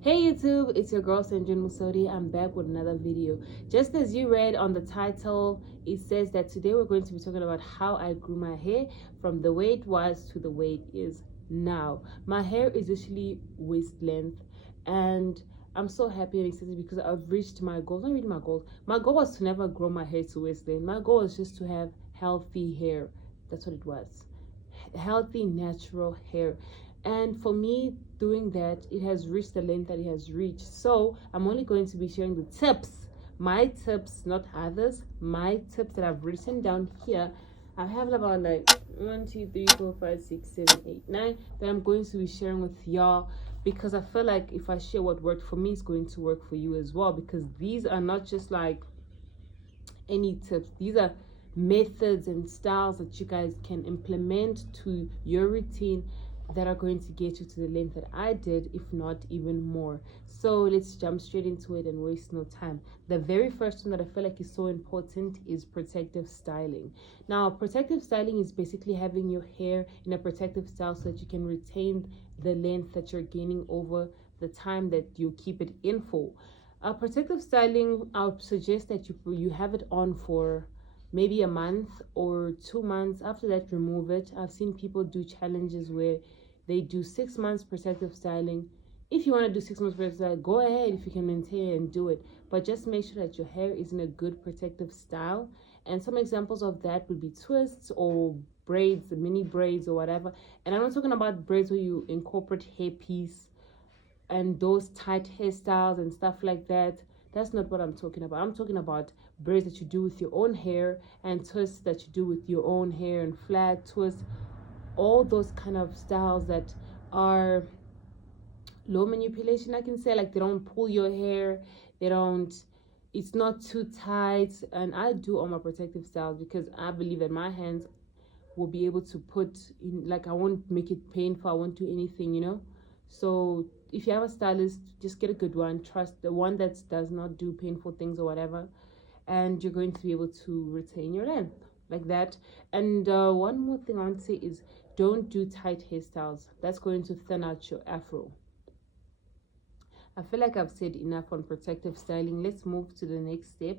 Hey YouTube, it's your girl Sanjun Musodi. I'm back with another video. Just as you read on the title, it says that today we're going to be talking about how I grew my hair from the way it was to the way it is now. My hair is usually waist length, and I'm so happy and excited because I've reached my goals. Not really my goals. My goal was to never grow my hair to waist length. My goal was just to have healthy hair. That's what it was. Healthy, natural hair. And for me, doing that, it has reached the length that it has reached. So I'm only going to be sharing the tips, my tips, not others, my tips that I've written down here. I have about like 1 2 3 4 5 6 7 8 9 that I'm going to be sharing with y'all, because I feel like if I share what worked for me, it's going to work for you as well, because these are not just like any tips. These are methods and styles that you guys can implement to your routine that are going to get you to the length that I did, if not even more. So let's jump straight into it and waste no time. The very first one that I feel like is so important is protective styling. Now, protective styling is basically having your hair in a protective style so that you can retain the length that you're gaining over the time that you keep it in for. Protective styling, I would suggest that you have it on for maybe a month or 2 months. After that, remove it. I've seen people do challenges where they do 6 months protective styling. If you want to do 6 months protective styling, go ahead. If you can maintain it and do it, but just make sure that your hair is in a good protective style. And some examples of that would be twists or braids, mini braids or whatever. And I'm not talking about braids where you incorporate hairpiece and those tight hairstyles and stuff like that. That's not what I'm talking about. I'm talking about braids that you do with your own hair and twists that you do with your own hair and flat twists, all those kind of styles that are low manipulation, I can say. Like, they don't pull your hair, they don't, it's not too tight. And I do all my protective styles because I believe that my hands will be able to put in, like, I won't make it painful, I won't do anything. So if you have a stylist, just get a good one. Trust the one that does not do painful things or whatever, and you're going to be able to retain your length like that. And one more thing I want to say is, don't do tight hairstyles. That's going to thin out your afro. I feel like I've said enough on protective styling. Let's move to the next step.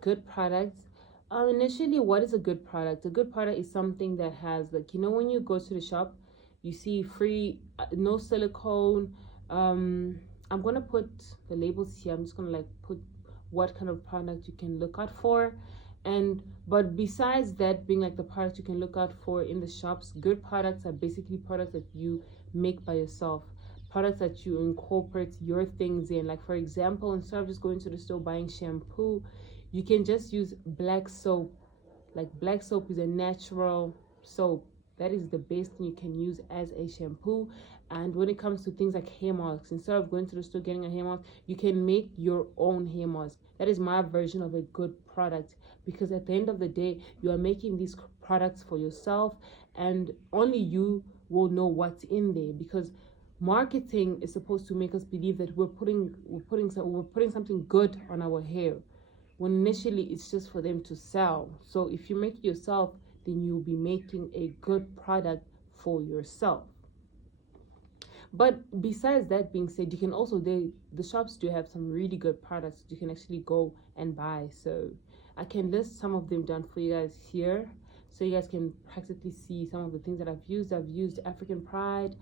Good products. Initially, what is a good product? A good product is something that has, like, when you go to the shop, you see free, no silicone. I'm gonna put the labels here. I'm just gonna like put what kind of product you can look out for. But besides that being like the product you can look out for in the shops, good products are basically products that you make by yourself, products that you incorporate your things in. Like, for example, instead of just going to the store buying shampoo, you can just use black soap. Like, black soap is a natural soap. That is the best thing you can use as a shampoo. And when it comes to things like hair masks, instead of going to the store getting a hair mask, you can make your own hair mask. That is my version of a good product, because at the end of the day, you are making these products for yourself, and only you will know what's in there, because marketing is supposed to make us believe that we're putting something good on our hair, when initially it's just for them to sell. So if you make it yourself, then you'll be making a good product for yourself. But besides that being said, you can also, the shops do have some really good products that you can actually go and buy. So I can list some of them down for you guys here, so you guys can practically see some of the things that I've used. I've used African Pride.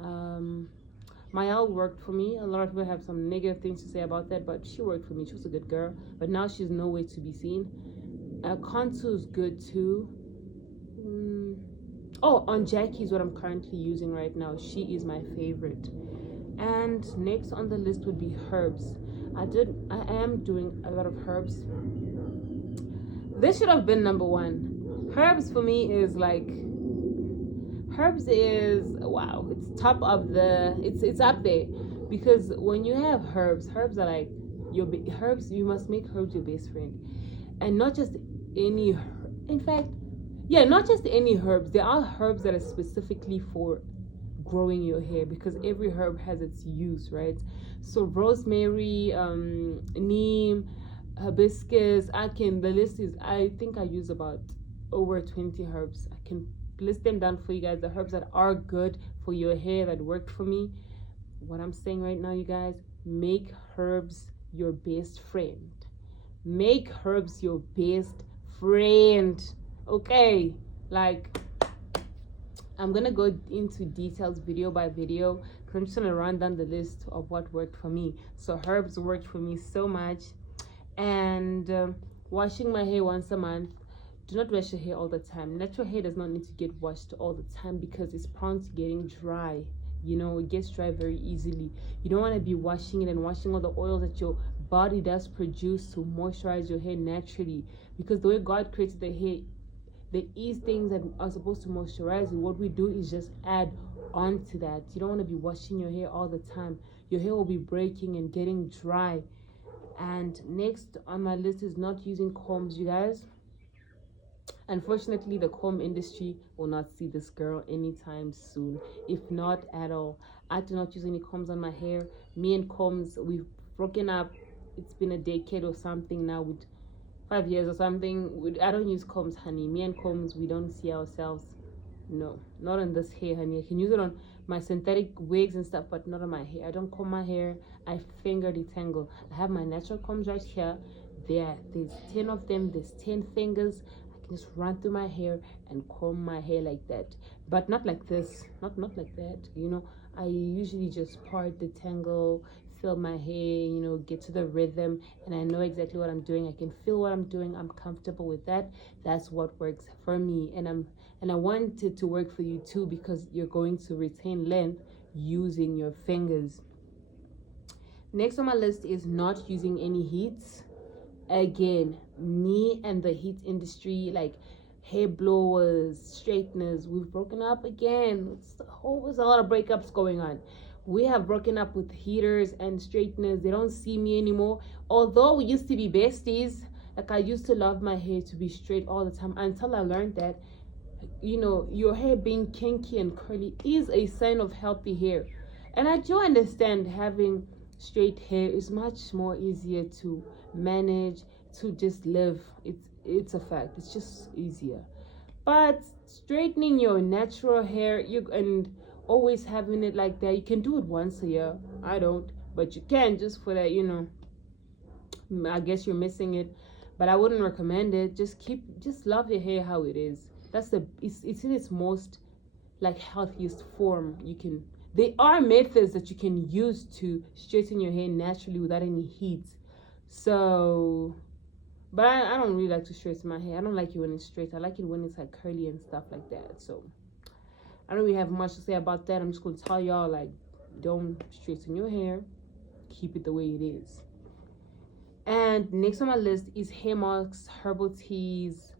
Mayal worked for me. A lot of people have some negative things to say about that, but she worked for me. She was a good girl, but now she's nowhere to be seen. Contour is good too. On Jackie is what I'm currently using right now. She is my favorite. And next on the list would be herbs. I am doing a lot of herbs. This should have been number one. Herbs for me is like, herbs is, wow, it's top of the, it's up there, because when you have herbs are like herbs, you must make herbs your best friend. And not just any, in fact, not just any herbs. There are herbs that are specifically for growing your hair, because every herb has its use, right? So rosemary, neem, hibiscus, the list is, I think I use about over 20 herbs. I can list them down for you guys, the herbs that are good for your hair, that worked for me. what I'm saying right now, you guys, make herbs your best friend. Make herbs your best friend. Okay, like, I'm gonna go into details video by video because I'm just gonna run down the list of what worked for me. So herbs worked for me so much. And washing my hair once a month. Do not wash your hair all the time. Natural hair does not need to get washed all the time because it's prone to getting dry. You know, it gets dry very easily. You don't want to be washing it and washing all the oils that your body does produce to moisturize your hair naturally, because the way God created the hair, there is things that are supposed to moisturize, and what we do is just add on to that. You don't want to be washing your hair all the time. Your hair will be breaking and getting dry. And next on my list is not using combs, you guys. Unfortunately, the comb industry will not see this girl anytime soon, if not at all. I do not use any combs on my hair. Me and combs, we've broken up. It's been a decade or something now, with 5 years or something. I don't use combs, honey. Me and combs, we don't see ourselves. No, not on this hair, honey. I can use it on my synthetic wigs and stuff, but not on my hair. I don't comb my hair. I finger detangle. I have my natural combs right here. There's 10 of them. There's 10 fingers. I can just run through my hair and comb my hair like that, but not like this. Not like that. You know, I usually just part, detangle, feel my hair. You know, get to the rhythm, and I know exactly what I'm doing. I can feel what I'm doing. I'm comfortable with that. That's what works for me, and I want it to work for you too, because you're going to retain length using your fingers. Next on my list is not using any heats. Again, me and the heat industry, like hair blowers, straighteners, we've broken up again. There's a lot of breakups going on. We have broken up with heaters and straighteners. They don't see me anymore. Although we used to be besties, like I used to love my hair to be straight all the time, until I learned that, you know, your hair being kinky and curly is a sign of healthy hair. And I do understand having straight hair is much more easier to manage, to just live. It's a fact. It's just easier. But straightening your natural hair, and always having it like that, you can do it once a year. I don't, but you can, just for that, you know. I guess you're missing it, but I wouldn't recommend it. Just love your hair how it is. It's in its most like healthiest form. There are methods that you can use to straighten your hair naturally without any heat. So, but I don't really like to straighten my hair. I don't like it when it's straight. I like it when it's like curly and stuff like that. So I don't really have much to say about that. I'm just going to tell y'all, like, don't straighten your hair. Keep it the way it is. And next on my list is hair masks, herbal teas,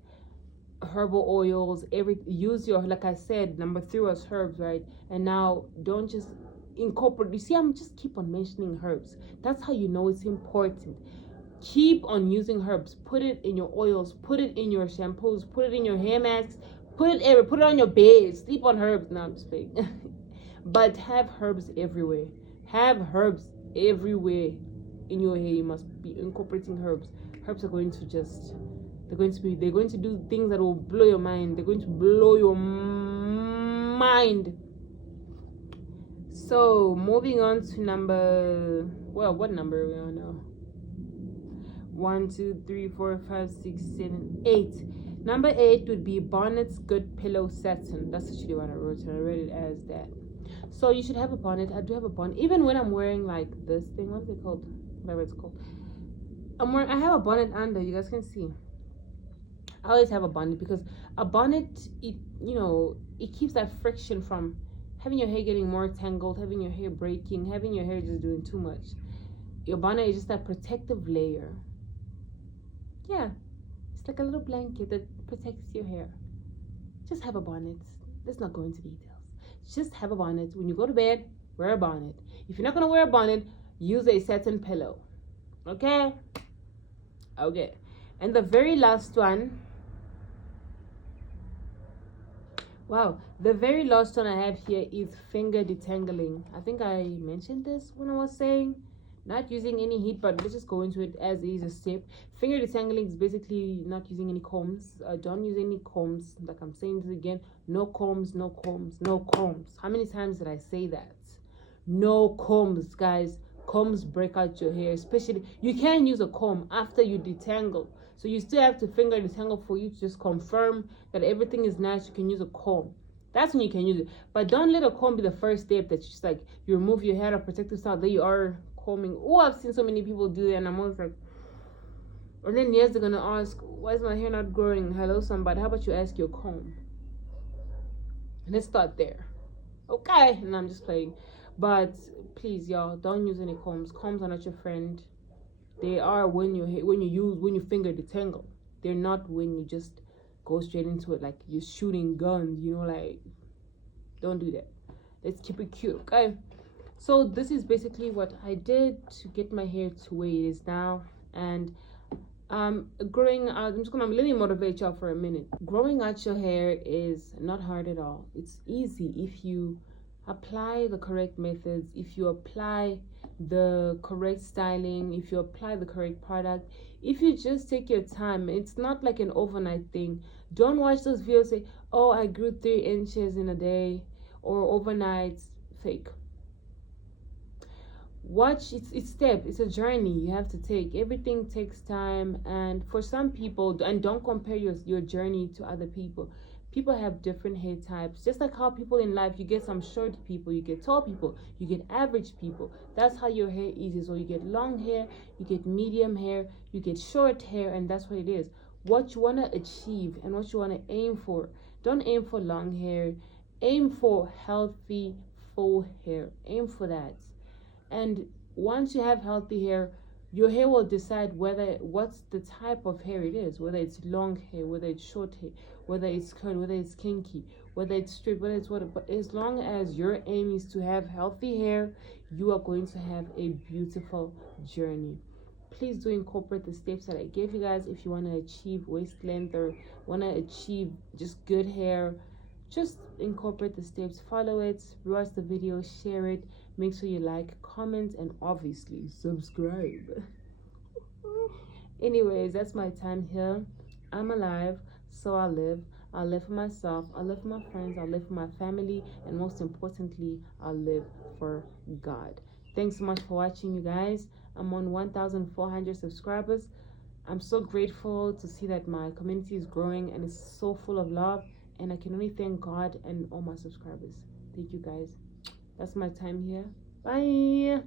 herbal oils. Use your, like I said, number 3 was herbs, right? And now don't just incorporate. You see, I'm just keep on mentioning herbs. That's how you know it's important. Keep on using herbs. Put it in your oils, put it in your shampoos, put it in your hair masks, put it on your bed. Sleep on herbs. No, I'm just playing. But have herbs everywhere. Have herbs everywhere in your hair. You must be incorporating herbs. Herbs are going to just, they're going to do things that will blow your mind. They're going to blow your mind. So moving on to what number are we on now? 1, 2, 3, 4, 5, 6, 7, 8. Number 8 would be Bonnet's Good Pillow Satin. That's actually what I wrote. I read it as that. So you should have a bonnet. I do have a bonnet. Even when I'm wearing like this thing, what's it called? Whatever it's called. I have a bonnet under. You guys can see. I always have a bonnet, because a bonnet, it keeps that friction from having your hair getting more tangled, having your hair breaking, having your hair just doing too much. Your bonnet is just that protective layer. Yeah, it's like a little blanket that protects your hair. Just have a bonnet. Let's not go into details. Just have a bonnet. When you go to bed, wear a bonnet. If you're not going to wear a bonnet, use a satin pillow. Okay? Okay. And the very last one. Wow. The very last one I have here is finger detangling. I think I mentioned this when I was saying not using any heat, but let's just go into it as is a step. Finger detangling is basically not using any combs. Don't use any combs. Like I'm saying this again, no combs, no combs, no combs. How many times did I say that? No combs, guys. Combs break out your hair, especially you can't use a comb after you detangle, so you still have to finger detangle. For you to just confirm that everything is nice, you can use a comb. That's when you can use it. But don't let a comb be the first step that you just like you remove your hair, a protective style, then you are combing. Oh, I've seen so many people do that, and I'm always like, and then yes, they're gonna ask, why is my hair not growing? Hello, somebody, how about you ask your comb? And let's start there. Okay, and I'm just playing. But please, y'all, don't use any combs. Combs are not your friend. They are when you finger detangle. They're not when you just go straight into it like you're shooting guns. Like, don't do that. Let's keep it cute, okay? So this is basically what I did to get my hair to where it is now. And growing out, let me motivate y'all for a minute. Growing out your hair is not hard at all. It's easy if you apply the correct methods, if you apply the correct styling, if you apply the correct product, if you just take your time. It's not like an overnight thing. Don't watch those videos say, oh, I grew 3 inches in a day or overnight. Fake. Watch, it's a journey you have to take. Everything takes time, and for some people, and don't compare your journey to other people. People have different hair types, just like how people in life, you get some short people, you get tall people, you get average people. That's how your hair is. So you get long hair, you get medium hair, you get short hair, and that's what it is. What you want to achieve and what you want to aim for. Don't aim for long hair, aim for healthy full hair. Aim for that. And once you have healthy hair, your hair will decide what's the type of hair it is, whether it's long hair, whether it's short hair, whether it's curly, whether it's kinky, whether it's straight, whether it's what. But as long as your aim is to have healthy hair, you are going to have a beautiful journey. Please do incorporate the steps that I gave you guys if you want to achieve waist length or want to achieve just good hair. Just incorporate the steps, follow it, watch the video, share it, make sure you like, comment, and obviously subscribe. Anyways, that's my time here. I'm alive, so I live. I live for myself, I live for my friends, I live for my family, and most importantly, I live for God. Thanks so much for watching, you guys. I'm on 1,400 subscribers. I'm so grateful to see that my community is growing and it's so full of love. And I can only thank God and all my subscribers. Thank you, guys. That's my time here. Bye.